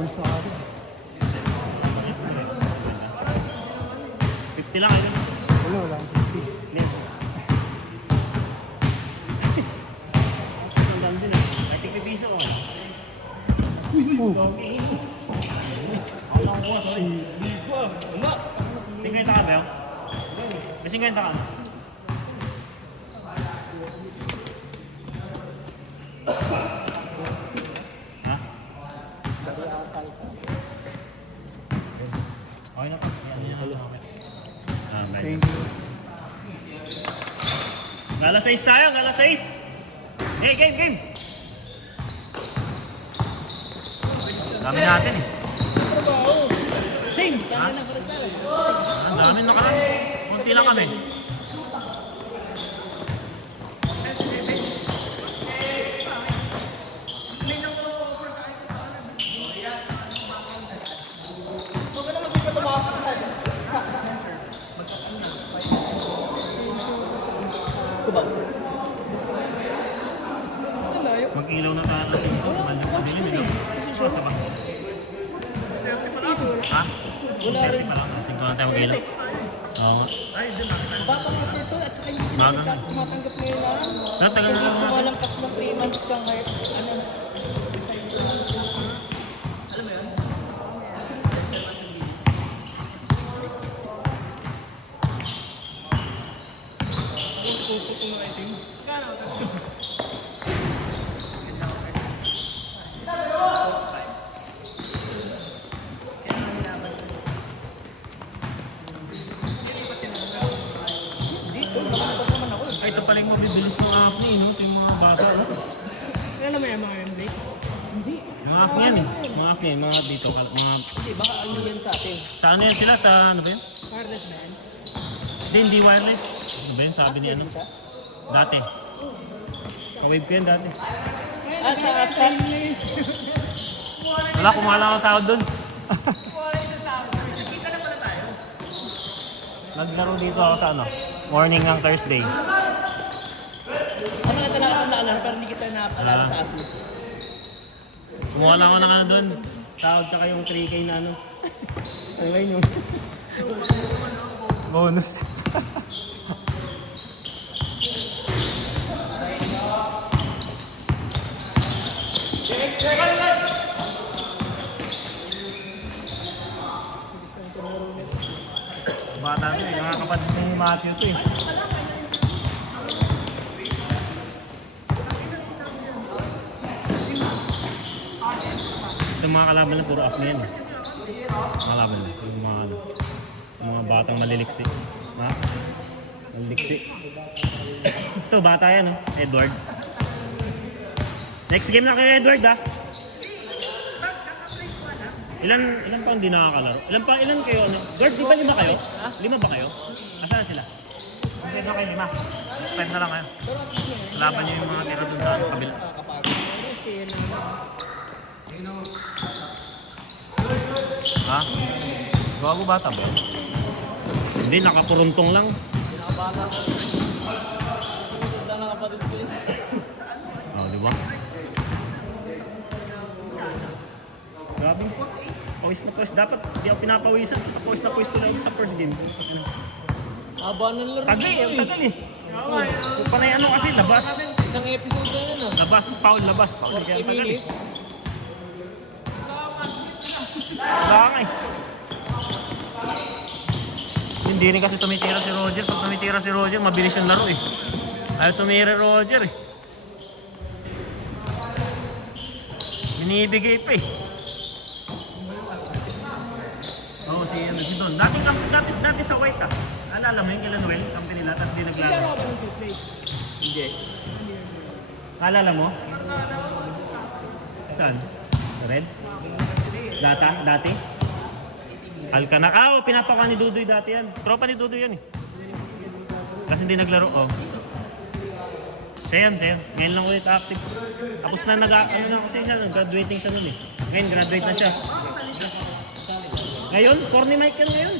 Points na ako. 50 lang, ayun. Wala. 50. Hindi. Ang dami din eh. May tigpi piso ko. Alam ko, sorry. Hindi ko. Wala. 50 ka ba yun? May 50 ka. Ha? Okay na pa. Thank you. Gala 6 tayo, gala 6. Hey, game. Dami natin eh. Same! Ha? Kaya na para sa Ang dami na kalang. Kunti lang kami. Mag-ilaw na tayo natin ito. Mali pa din yun. Basta ba? Ha? Wala rin. 50 pa lang. 50 tayo mag-ilaw. Oo nga. Batang after to at saka hindi Bagang. sila tumatanggap ngayon lang. Tagal na lang nga. Kumalampas ng 3 months kang kahit ano. Ay, ito pala yung mabibilis ng acne, no? Ito yung mga bata, no? Kaya naman yung mga yan, Blake? Hindi. Mga acne yan eh. Mga acne, mga dito, mga... Hindi, baka ano yan sa atin. Sa ano yan sila? Sa ano ba yan? Wireless na yan. Hindi wireless. Ano ba yan? Sabi ni ano? Dati. Ka-wave ko yan dati. Ah, sa chat? Wala, kumala ako sahod dun. Naglaro dito ako sa ano? Morning ng Thursday. Ano nga talaga naalala pero hindi kita napaalala sa atin. Kumuha lang ako ng ano dun. Sahod tsaka yung 3K na ano. Ano ba yun yung? Bonus. Bata to eh, mga kapatid ni Matthew to eh. Itong mga kalaban na puro acne yan. Mga kalaban na, yung mga ano, yung mga batang maliliksi. Ha? Maliliksi. Ito, bata yan oh, Edward. Next game na kay Edward ha. Ilan pa hindi nakakalaro? Ilan kayo ano? Guard, di ba 5 kayo? Ha? 5 ba kayo? Asan sila? Okay na kayo 5. Next time na lang kayo. Laban nyo yung mga tira dun sa kabila. Ha? Gago bata ba? Hindi, nakakuruntong lang. Oh, di ba? Grabe po. Pawis na pawis. Dapat di ako pinapawisan. Pawis na pawis ko lang sa first game. Haba ng laro. Tagal eh. Ang tagal eh. Kung panay ano kasi, labas. Isang episode na yun ah. Labas, foul. Kaya ang tagal eh. Bakit? Hindi rin kasi tumitira si Roger. Pag tumitira si Roger, mabilis yung laro eh. Ayaw tumira Roger eh. Binibigay pa eh. Oo, si Don. Dati sa White ah. Alala mo yung kila Noel, kampi nila, tapos di naglaro. Laro ba ng Tuesday? Hindi. Alala mo? Saan? Red? Dati? Alcana. Ah, oh, pinapaka ni Dudoy dati yan. Tropa ni Dudoy yan eh. Kasi hindi naglaro. Oh. Siya yan. Ngayon lang ulit active. Tapos na ano na kasi siya, graduating siya nun eh. Ngayon, graduate na siya. Ngayon, corny mic yan ngayon.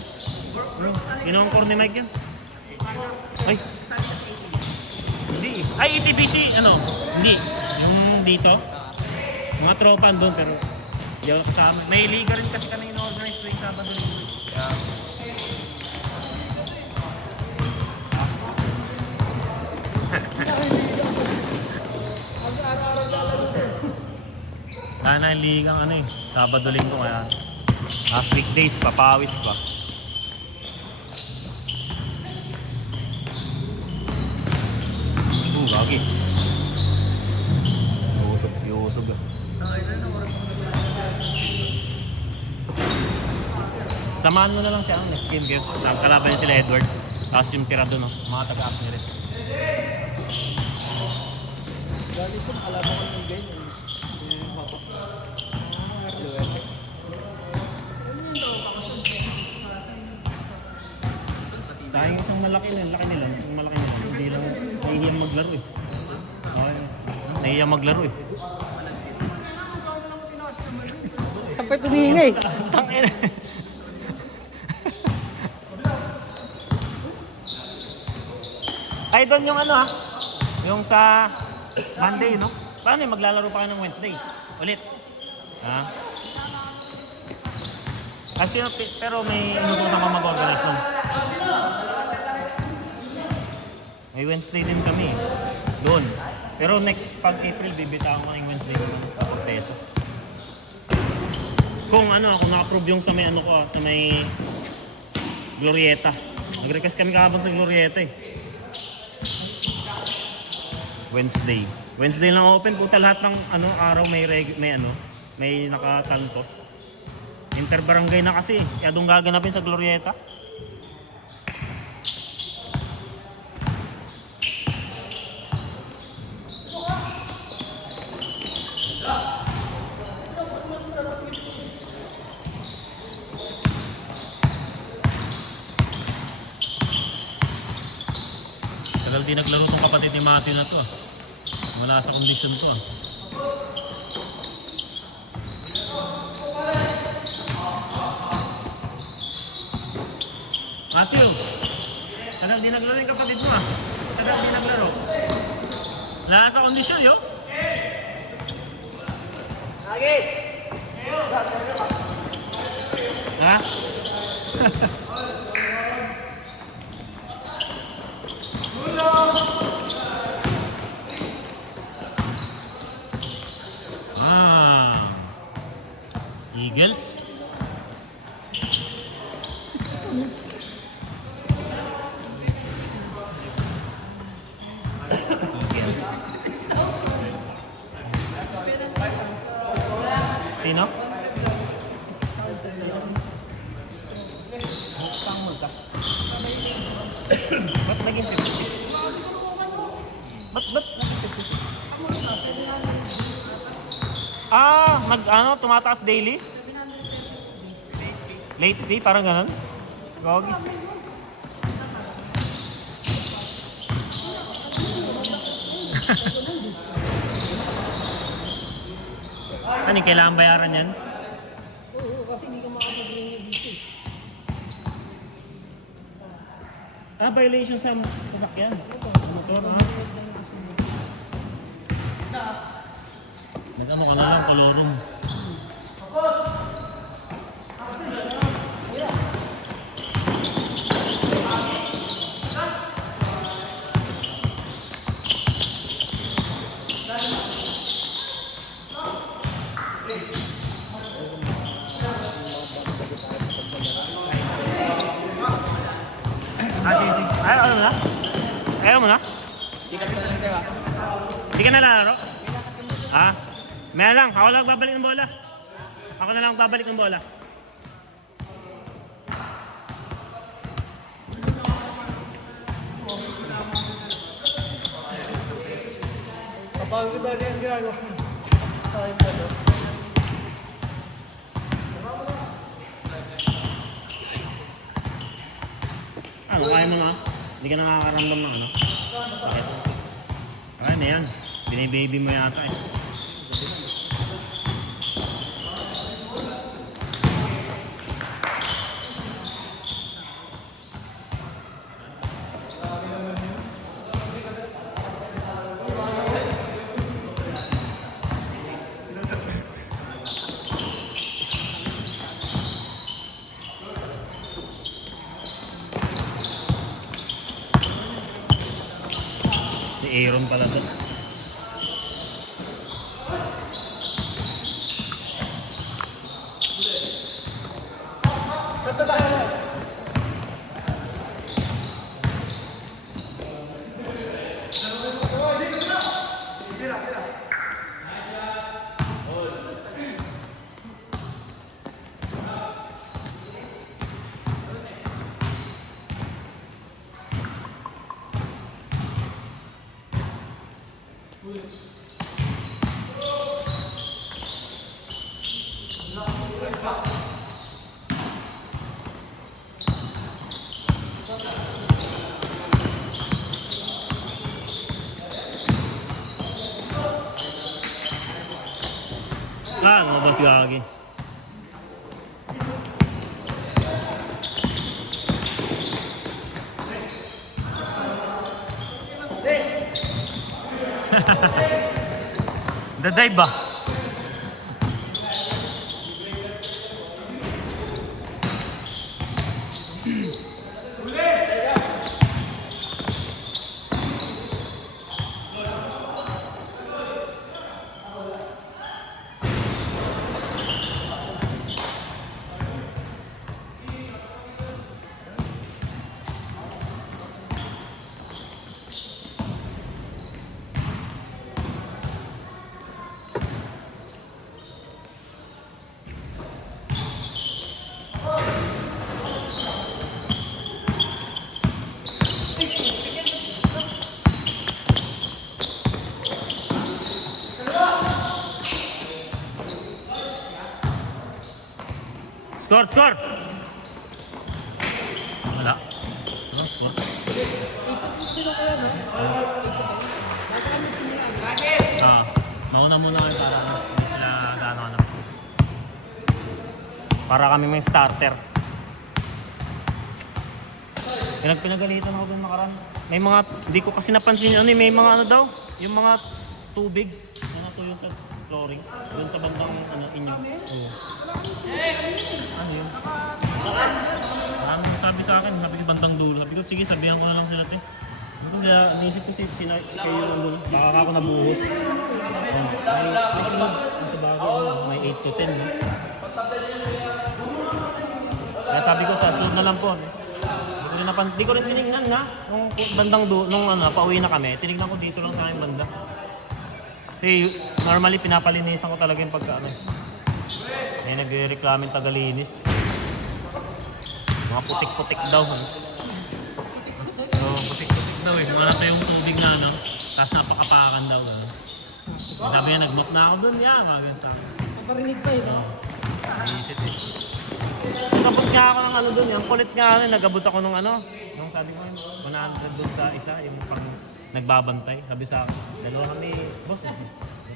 Ginawang corny mic yan. Ay. Hindi eh. Ay, ETBC, ano? Hindi. Yung dito. Mga tropa doon pero Hindi ako nakasama. May liga rin kasi kami in-organize tuwing Sabado Linggo. Kaya... Wala na yung ligang ano eh. Sabado Linggo kaya. Last weekdays, papawis pa. Gagi. Iusog. Samahan mo na lang siya ang next game kayo. Kalaban niya sila Edward. Tapos yung tira doon, oh. Mga taga-up niya rin. Dali sa kalaban ko ng ganyan. Sayang isang malaki nila. Yung malaki nila. Hindi lang nahihiyang maglaro eh. Okay. Nahihiyang maglaro eh. Saan pa tumingay? Tangin. Ay, doon yung ano ha? Yung sa Monday, no? Paano yung maglalaro pa kayo ng Wednesday? Ulit. Ha? Pero may inutusan ka mag-organize nun. May Wednesday din kami. Doon. Pero next pag April, bibitawan ko ng Wednesday naman. Kapag peso. Kung na-approve yung sa may sa may Glorieta. Nag-request kami kahapon sa Glorieta eh. Wednesday. Wednesday lang open. Puta lahat ng araw may nakatantos. Interbarangay na kasi. Kaya doon gaganapin sa Glorieta. Tagal di naglaro tong kapatid ni Matthew na to. Wala sa kondisyon to. Matthew! Tagal di naglaro yung kapatid mo ah. Tagal di naglaro. Wala sa kondisyon yo. Agis! Ha? Eagles. Sino? Ba't naging 56? Ba't naging 56? Tumataas daily? Late fee, parang ganun? Gogi. Ano, kailangan bayaran yan? Oo, kasi hindi ka makapag-ring yung dito. Violation sa sasakyan. Motor, ha? Nag-ano ka na lang, kolorum. Sige. Ano na? Ayaw mo na? Hindi ka pa lang diba? Hindi ka nalalaro? Meron lang. Ako lang babalik ng bola. Ako na lang babalik ng bola. Kapag ko talaga yung ginagawa. Sorry pa no? Kaya mo na? Hindi ka nakakaramdam ng ano? Sakit. Kaya na yan. Binibaby mo yata eh. Aaron pala to. Ah, lumabas gagi. Daday ba? Score, score! Wala. Wala score. Mauna muna kayo para hindi sila gano'n. Para kami may starter. Pinagalitan ako doon nakaraan. May mga, hindi ko kasi napansin ano, may mga ano daw, yung mga tubig na natuyo sa flooring. Doon sa bandang ano, inyo. Oo. Ano yun? Ano sabi sa akin, sabi ko bandang dulo. Sabi ko, sige, sabihan ko na lang sila natin. Kaya naisip ko si kayo yung dulo. Baka ako nabuhos. May 8 to 10. Kaya sabi ko, sa sunod na lang po. Di ko rin tinignan na nung bandang nung ano, pauwi na kami. Tinignan ko dito lang sa aking banda. Kasi normally pinapalinisan ko talaga yung pagka ano. May nagreklamin tagalinis. Mga putik-putik daw. Oo, putik-putik daw eh. Wala pa yung tubig na ano. Tapos napakapakan daw. Sabi niya, nag-mop na ako dun. Yan, mga sa akin. Paparinig pa yun, no? Naisip eh. Nagabot nga ako ng ano dun. Yung kulit nga ano. Nagabot ako ng ano. Yung sabi ko, 100 dun sa isa. Yung pang nagbabantay. Sabi sa akin, dalawa kami, boss.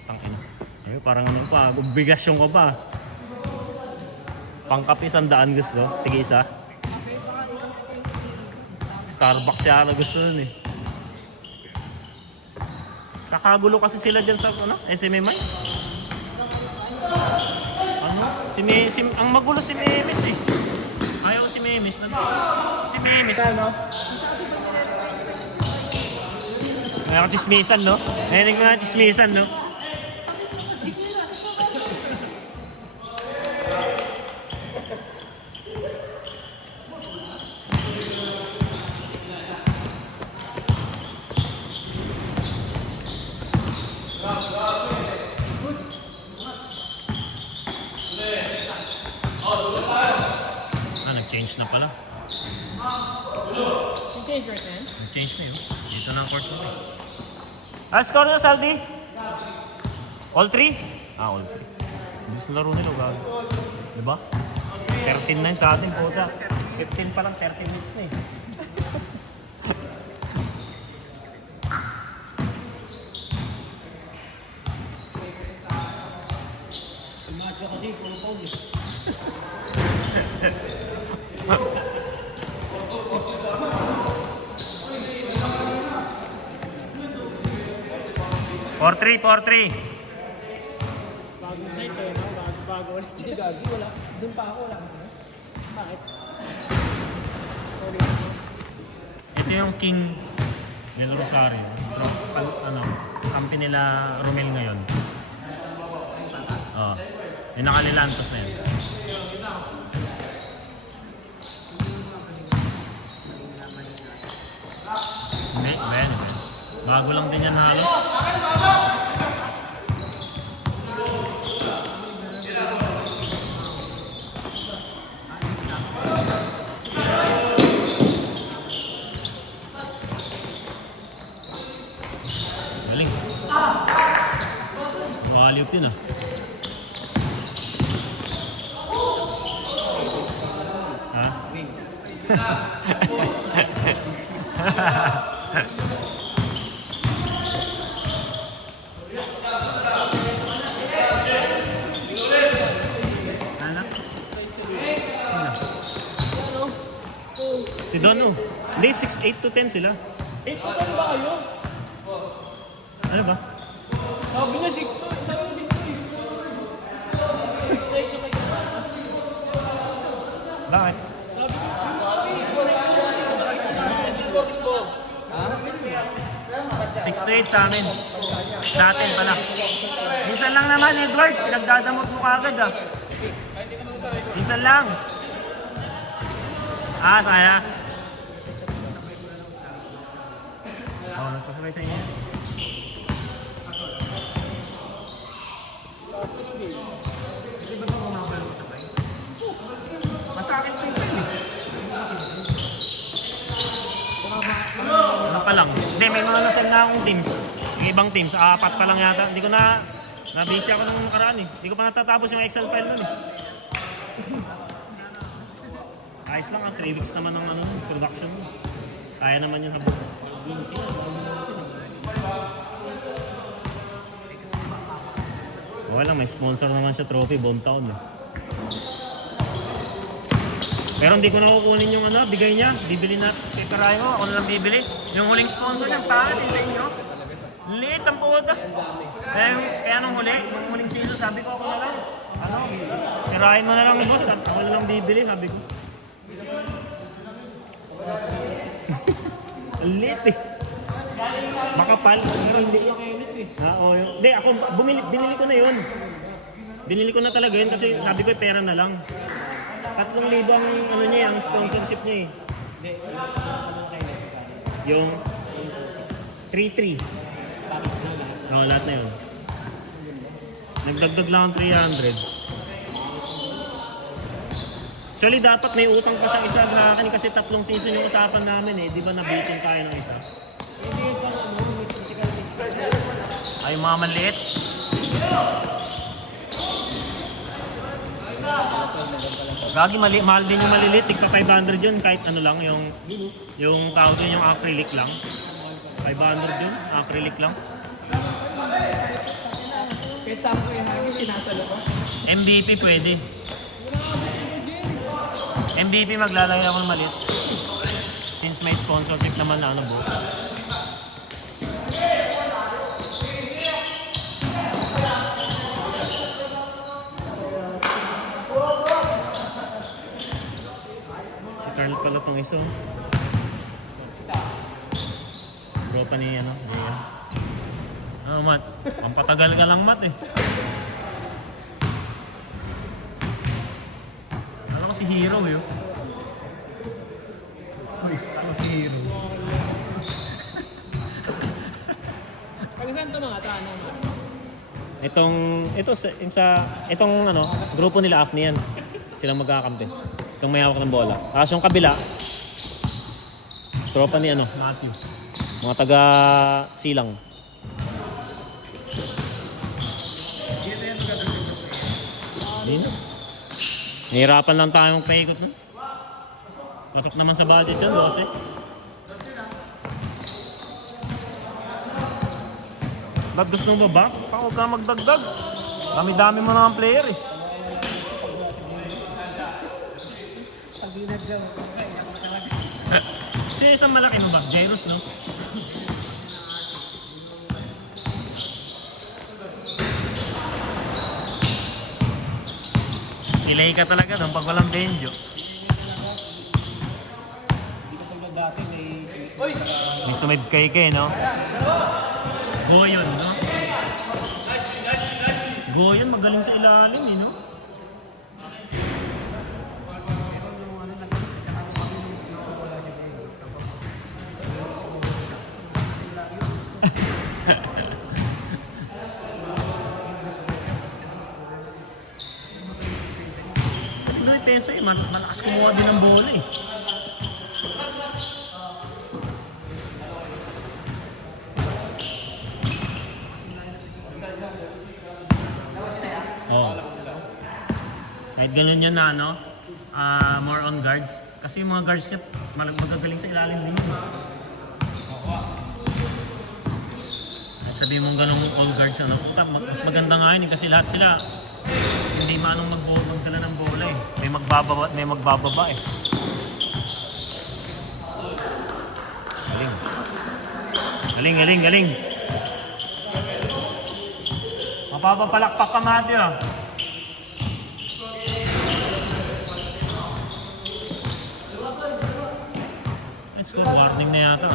Tangina. Ay, parang ano pa, obligasyon ko pa. Pangkape 100 gusto, tigi isa. Starbucks siya na gusto nun eh. Kakagulo kasi sila dyan sa ano, SMMI. Ano? Ang magulo si Memes eh. Ayaw si Memes. Si Memes. Ano? Mayroon chismisan, no? Narinig mo nga chismisan, no? Nag-change na pala. Change right now? Nag-change na yun. Dito na ang court mo eh. Score na, Saldi? All 3? All 3. Hindi sa laro nila, gago. Diba? 13 na yun sa atin, puta. 15 pa lang, 30 minutes na eh. Macho kasi, puro foul eh. 4-3, 4-3. Bagong site eh, no? Bago ulit. Hindi gagi, wala. Doon pa ako, wala. Bakit? Ito yung king Del Rosario. Ano, kampi nila Romel ngayon. Oh. Yung nakalilantos na yun. Hindi, Ben. Bago lang din yan halos. Galing. Waliw yun ah. Ha? Anak? Sino? Si Dono. Hindi, 8 to 10 sila. 8 to 10 ba kayo? Ano ba? Sabi niya 6 to. Sabi niya 6 to. 6 to 8 to kayo. Bakit? Sabi 6 to 8 sa amin. Sa atin pala. Minsan lang naman, Edward. Pinagdadamot mo kagad ah. Minsan lang. Ah, saya. Oo, nagpasabay sa inyo. Hindi ba bumabalo ko sabay? Masakit ko yun eh. Ano pa lang? Hindi, may mga nasal na akong teams. Yung ibang teams, 4 pa lang yata. Hindi ko na... Na-busy ako nung nakaraan eh. Hindi ko pa natatapos yung Excel file nun eh. Ayos lang, 3 weeks naman ng production mo. Kaya naman yung habang. Wala, may sponsor naman siya trophy, buong taon eh. Pero hindi ko na kukunin yung bigay niya. Bibili na kay Carayo, ako na lang bibili. Yung huling sponsor niyang pangit sa inyo. Liit ang puta. Kaya nung huling season, sabi ko ako na lang. Kirahin mo na lang boss, ako na lang bibili, sabi ko. Liit eh. Makapal. Pero hindi yung kainit eh. Oo, hindi, ako, binili ko na yun. Binili ko na talaga yun kasi sabi ko pera na lang. 3,000 ang niya, ang sponsorship niya eh. Hindi, yung kainit. Yung 3-3. Package na lahat. Oo, lahat na yun. Nagdagdag lang ang 300. Actually, dapat may utang pa sa isa na akin kasi 3 season yung usapan namin eh. Di ba nabitin tayo ng isa? Hindi yung pang may critical hit. Ay, mga manliit. Gagi, mahal din yung maliliit. Tigpa 500 yun kahit ano lang. Yung tawag yun, yung acrylic lang. 500 yun, acrylic lang. Kahit saan ko yung hangin, sinasalo ko. MVP pwede. MVP maglalagay ako ng maliit. Since may sponsorship naman na bo. Si Carl pala tong iso. Tropa ni Rian. Mat. Pampatagal ka lang, Mat eh. Alam ko si Hero yun. Ano si Hero? Pag saan ito mga tana? Itong grupo nila AFNI yan. Silang magkakampi. Itong may hawak ng bola. Tapos yung kabila, tropa ni Matthew. Mga taga Silang. Dino. Nahirapan lang tayong paikot nun. Pasok naman sa budget yan, 12. Ba't gusto mo ba? Huwag ka magdagdag. Dami-dami mo na ang player eh. Kasi isang malaki mo ba? Jairus, no? Delay ka talaga doon pag walang Benjo. Hindi ko tulad dati, may May sumib kay no? Goyon, no? Goyon, magaling sa ilalim, eh, no? Pinoy Pensa, eh, malakas kumuha din ng bola, eh. Oh. Kahit ganun yun na, no? More on guards. Kasi yung mga guards niya, magagaling sa ilalim din yun. At sabihin mong ganun all guards, ano? Mas maganda nga yun, kasi lahat sila hindi manong magdala ng bola, eh. May magbababa at may magbababa, eh. Galing. Galing. Mapapapalakpak ka, Matthew, ah. Let's go, warning na yata.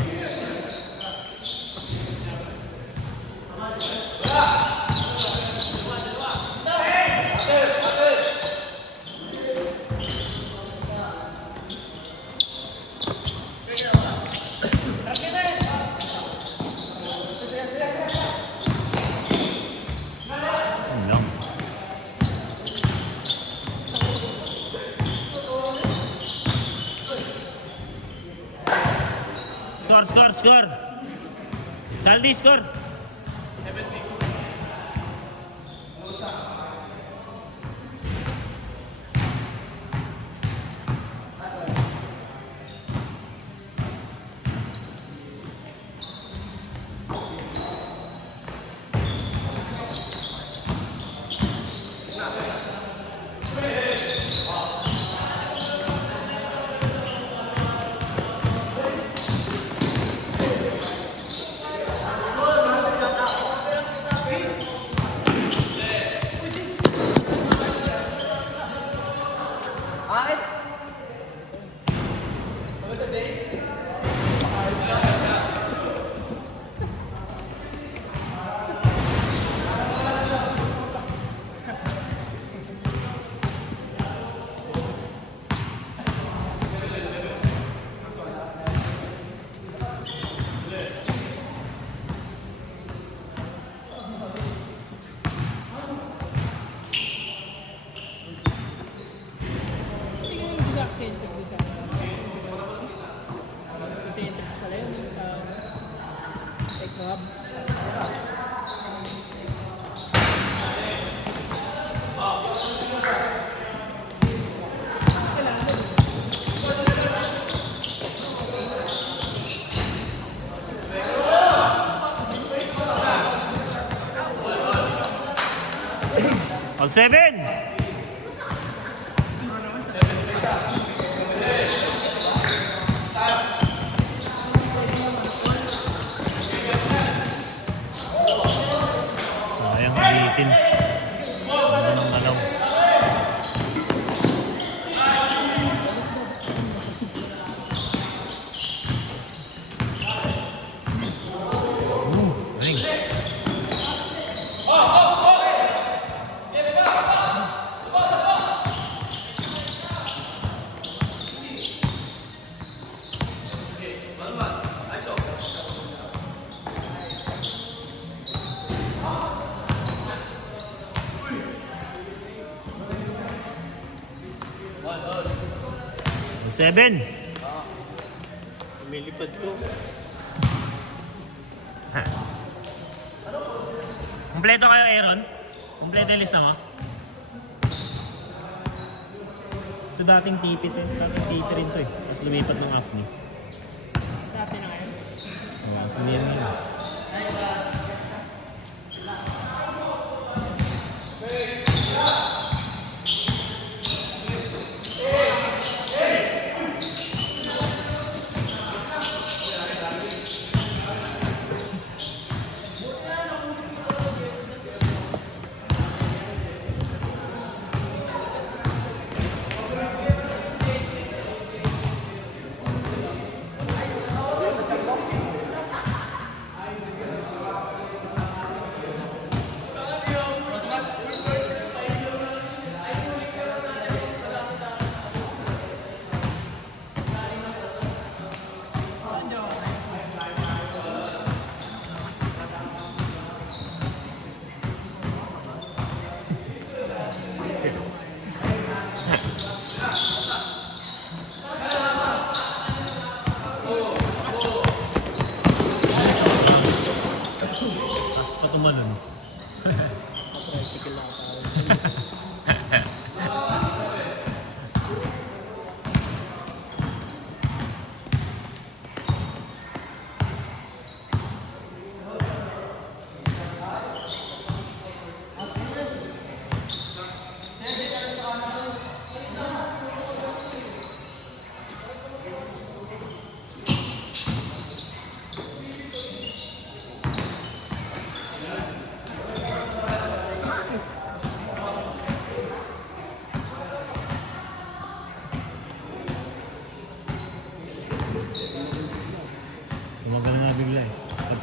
Score! Saldi, score! 7-6. On 7! Sayang ulitin. Ano nang nalaw. Galing. Seven. Lumilipad ko. Kompleto kayo, Aaron? Kompleto yung lista mo? Ito dating TP rin to, eh. Tapos lumipat ng AFNI. Sa atin na ngayon. Oo, AFNI yan yun.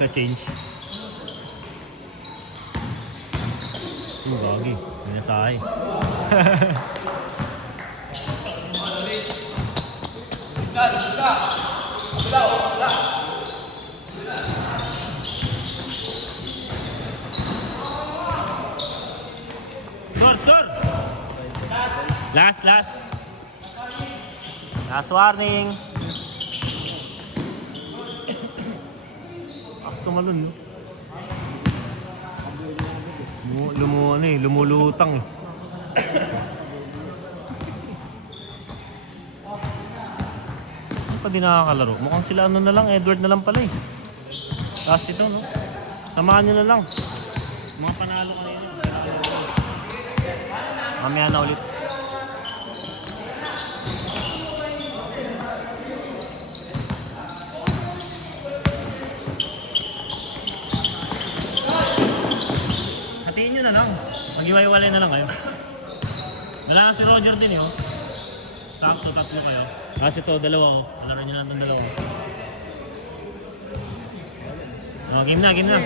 nagka-change. Gagi. May nasahay. Score, score! Last. Last warning. As tumalon, no? Lumulutang eh. Ano pa di nakakalaro? Mukhang sila ano na lang, Edward na lang pala eh. Tapos ito, no? Samahan nyo na lang. Mga panalo kanina. Mamaya na ulit. Hatiin nyo na lang. Mag-iwalay na lang kayo. Wala na si Roger din eh. Oh. Sakto, tatlo kayo. Kasi ito, dalawa ko. Wala rin nyo na itong dalawa. Oh, game na.